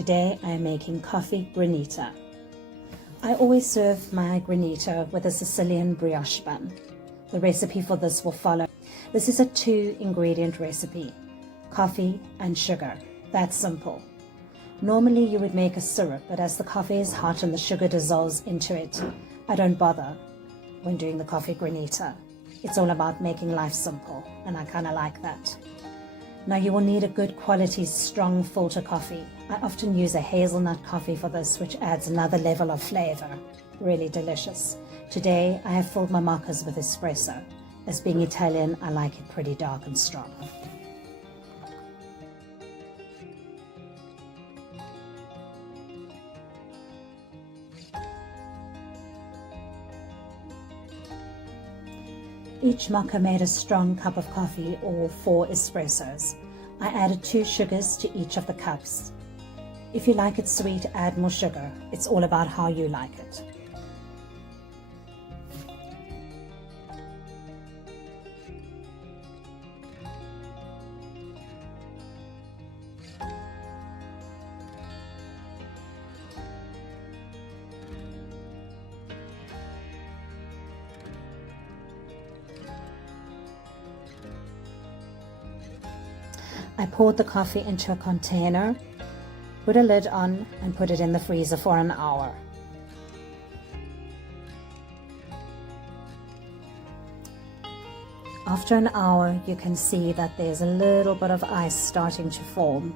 Today I am making coffee granita. I always serve my granita with a Sicilian brioche bun. The recipe for this will follow. This is a 2-ingredient recipe, coffee and sugar. That's simple. Normally you would make a syrup, but as the coffee is hot and the sugar dissolves into it, I don't bother when doing the coffee granita. It's all about making life simple, and I kind of like that. Now you will need a good quality, strong filter coffee. I often use a hazelnut coffee for this, which adds another level of flavor. Really delicious. Today I have filled my mochas with espresso. As being Italian, I like it pretty dark and strong. Each mocha made a strong cup of coffee, or 4 espressos. I added 2 sugars to each of the cups. If you like it sweet, add more sugar. It's all about how you like it. I poured the coffee into a container, put a lid on, and put it in the freezer for an hour. After an hour, you can see that there's a little bit of ice starting to form,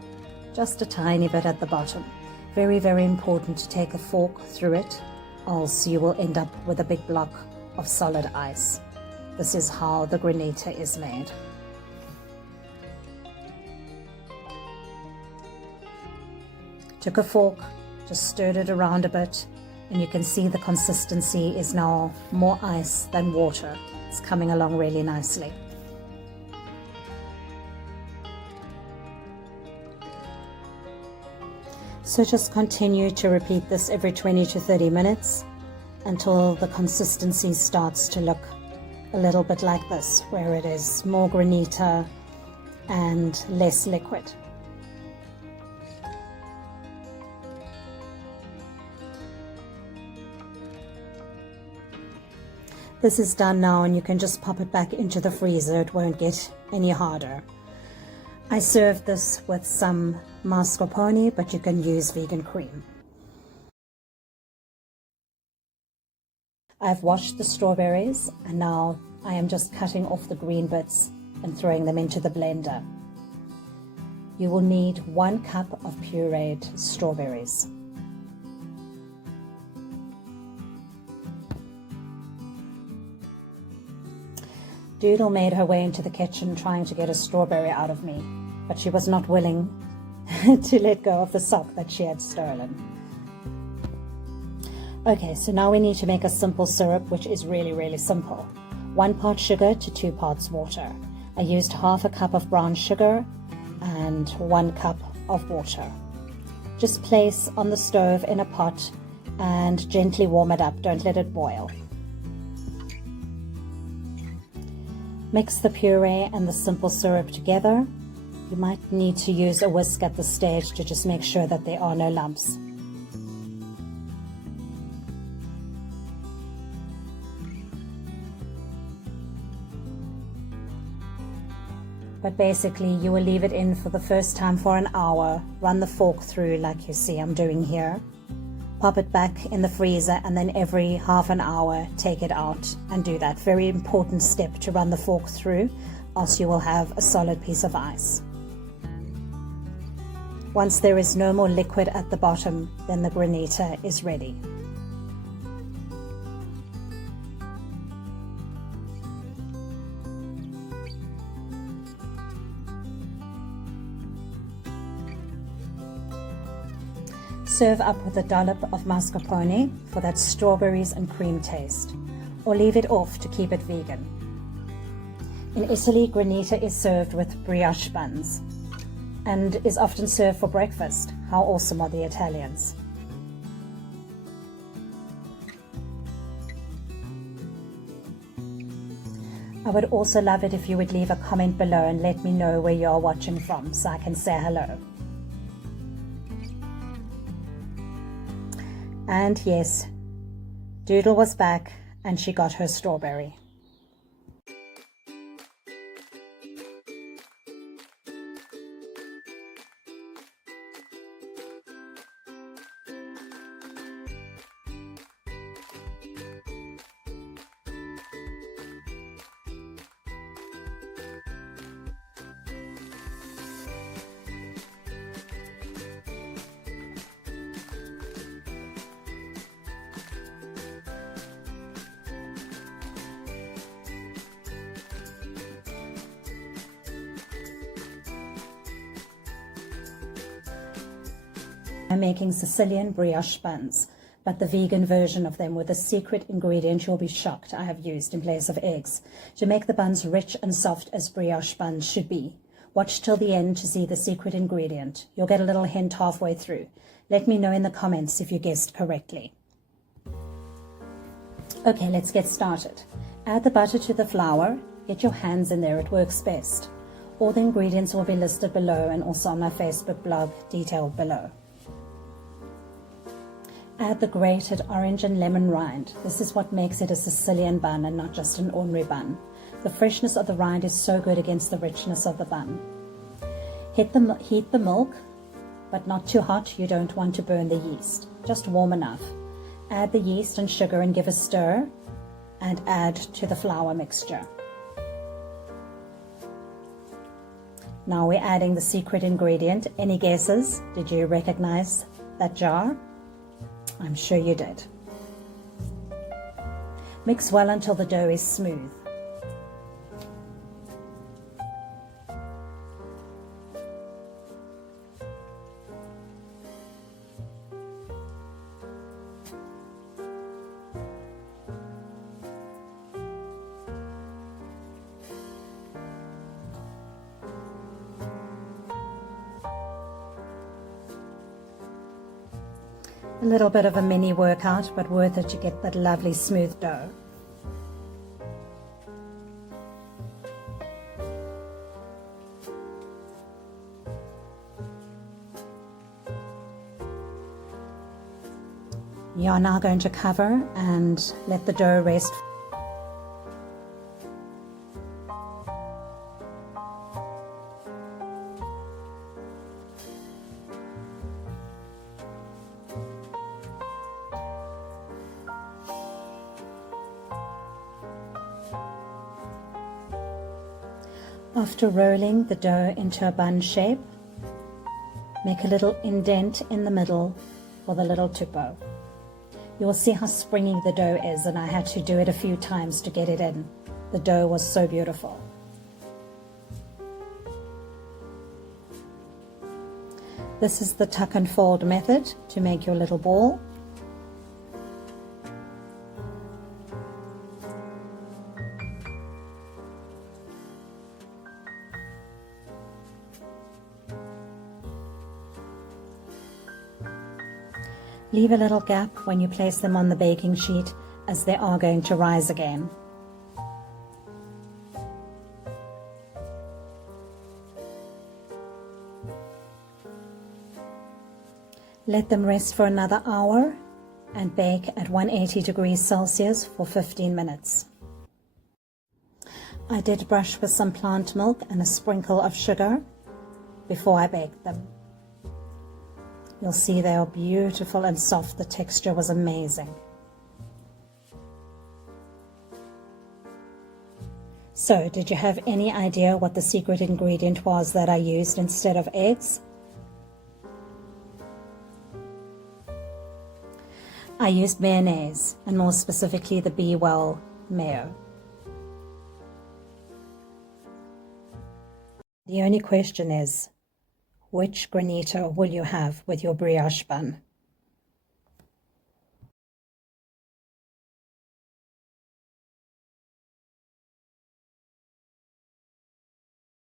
just a tiny bit at the bottom. Very, very important to take a fork through it, else you will end up with a big block of solid ice. This is how the granita is made. Took a fork, just stirred it around a bit, and you can see the consistency is now more ice than water. It's coming along really nicely. So just continue to repeat this every 20 to 30 minutes until the consistency starts to look a little bit like this, where it is more granita and less liquid. This is done now, and you can just pop it back into the freezer. It won't get any harder. I served this with some mascarpone, but you can use vegan cream. I've washed the strawberries, and now I am just cutting off the green bits and throwing them into the blender. You will need 1 cup of pureed strawberries. Doodle made her way into the kitchen trying to get a strawberry out of me, but she was not willing to let go of the sock that she had stolen. Okay, so now we need to make a simple syrup, which is really, really simple. 1 part sugar to 2 parts water. I used ½ cup of brown sugar and 1 cup of water. Just place on the stove in a pot and gently warm it up. Don't let it boil. Mix the puree and the simple syrup together. You might need to use a whisk at this stage to just make sure that there are no lumps. But basically you will leave it in for the first time for an hour, run the fork through like you see I'm doing here. Pop it back in the freezer, and then every half an hour take it out and do that. Very important step to run the fork through, else you will have a solid piece of ice. Once there is no more liquid at the bottom, then the granita is ready. Serve up with a dollop of mascarpone for that strawberries and cream taste, or leave it off to keep it vegan. In Italy, granita is served with brioche buns and is often served for breakfast. How awesome are the Italians? I would also love it if you would leave a comment below and let me know where you are watching from so I can say hello. And yes, Doodle was back and she got her strawberry. I'm making Sicilian brioche buns, but the vegan version of them with a secret ingredient you'll be shocked I have used in place of eggs to make the buns rich and soft as brioche buns should be. Watch till the end to see the secret ingredient. You'll get a little hint halfway through. Let me know in the comments if you guessed correctly. Okay, let's get started. Add the butter to the flour. Get your hands in there, it works best. All the ingredients will be listed below and also on my Facebook blog, detailed below. Add the grated orange and lemon rind. This is what makes it a Sicilian bun and not just an ordinary bun. The freshness of the rind is so good against the richness of the bun. Heat the milk, but not too hot. You don't want to burn the yeast. Just warm enough. Add the yeast and sugar and give a stir, and add to the flour mixture. Now we're adding the secret ingredient. Any guesses? Did you recognize that jar? I'm sure you did. Mix well until the dough is smooth. A little bit of a mini workout, but worth it to get that lovely smooth dough. You are now going to cover and let the dough rest. After rolling the dough into a bun shape, make a little indent in the middle for the little tupo. You will see how springy the dough is, and I had to do it a few times to get it in. The dough was so beautiful. This is the tuck and fold method to make your little ball. Leave a little gap when you place them on the baking sheet, as they are going to rise again. Let them rest for another hour and bake at 180 degrees Celsius for 15 minutes. I did brush with some plant milk and a sprinkle of sugar before I baked them. You'll see they are beautiful and soft. The texture was amazing. So, did you have any idea what the secret ingredient was that I used instead of eggs? I used mayonnaise, and more specifically the Be Well mayo. The only question is, which granita will you have with your brioche bun?